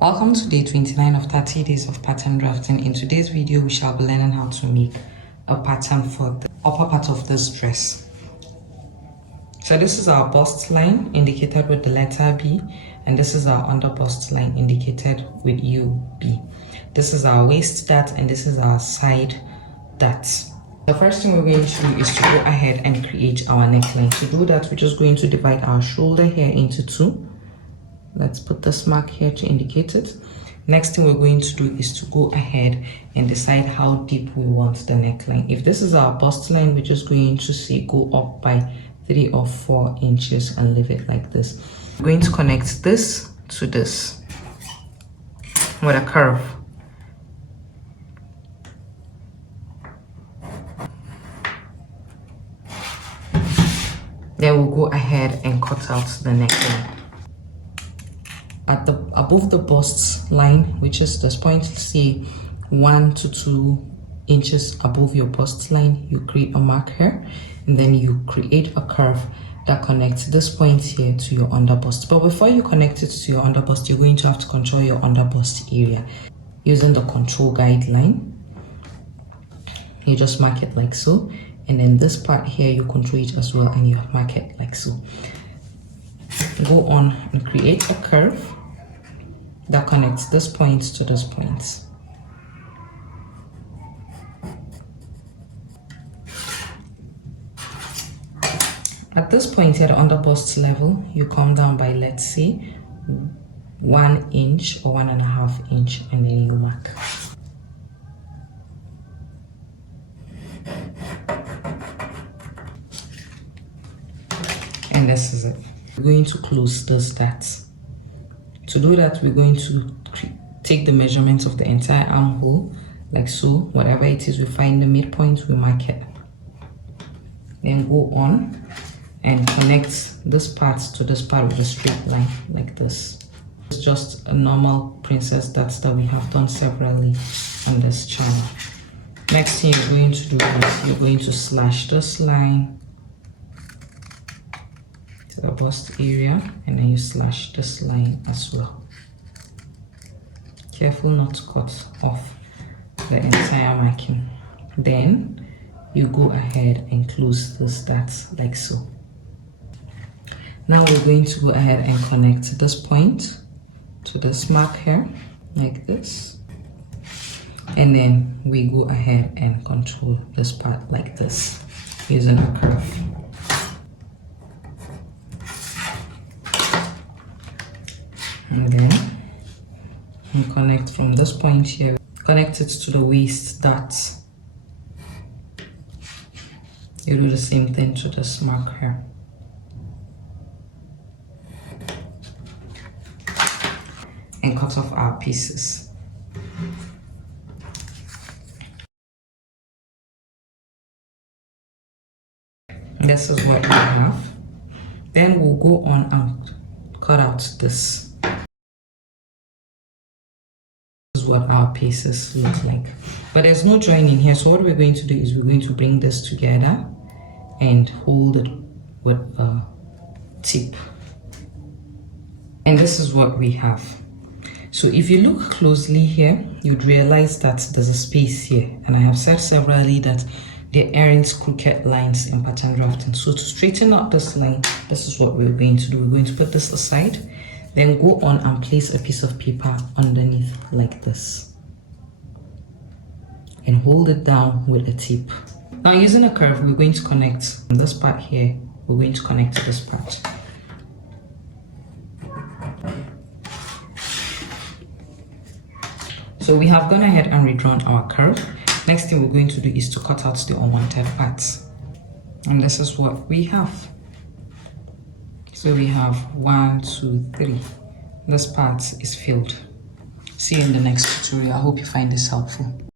Welcome to day 29 of 30 days of pattern drafting. In today's video, we shall be learning how to make a pattern for the upper part of this dress. So this is our bust line indicated with the letter B, and this is our under bust line indicated with UB. This is our waist dart and this is our side darts. The first thing we're going to do is to go ahead and create our neckline. To do that, we're just going to divide our shoulder here into two. Let's put this mark here to indicate it. Next thing we're going to do is to go ahead and decide how deep we want the neckline. If this is our bust line, we're just going to say go up by 3 or 4 inches and leave it like this. We're going to connect this to this with a curve. Then we'll go ahead and cut out the neckline. Above the bust line, which is this point, say 1 to 2 inches above your bust line, you create a mark here, and then you create a curve that connects this point here to your under bust. But before you connect it to your under bust, you're going to have to control your under bust area using the control guideline. You just mark it like so, and then this part here you control it as well, and you mark it like so. Go on and create a curve that connects this point to this point. At this point here, the under bust level, you come down by, let's say, 1 inch or 1.5 inch, and then you mark. And this is it. We're going to close this dart. To do that, we're going to take the measurements of the entire armhole, like so. Whatever it is, we find the midpoint, we mark it. Then go on and connect this part to this part with a straight line, like this. It's just a normal princess darts that we have done severally on this channel. Next thing you're going to do is you're going to slash this line to the bust area, and then you slash this line as well. Careful not to cut off the entire marking. Then you go ahead and close this dart like so. Now we're going to go ahead and connect this point to this mark here, like this. And then we go ahead and control this part like this using a curve. And then we connect from this point here, connect it to the waist dart. You do the same thing to this mark here. And cut off our pieces. This is what we have. Then we'll go on and cut out this. This is what our pieces look like. But there's no joining here, so what we're going to do is we're going to bring this together and hold it with a tip. And this is what we have. So if you look closely here, you'd realize that there's a space here, and I have said severally that there aren't crooked lines in pattern drafting. So to straighten out this line, this is what we're going to do. We're going to put this aside, then go on and place a piece of paper underneath like this, and hold it down with a tip. Now using a curve, we're going to connect this part here, we're going to connect to this part. So we have gone ahead and redrawn our curve. Next thing we're going to do is to cut out the unwanted parts. And this is what we have. So we have 1, 2, 3. This part is filled. See you in the next tutorial. I hope you find this helpful.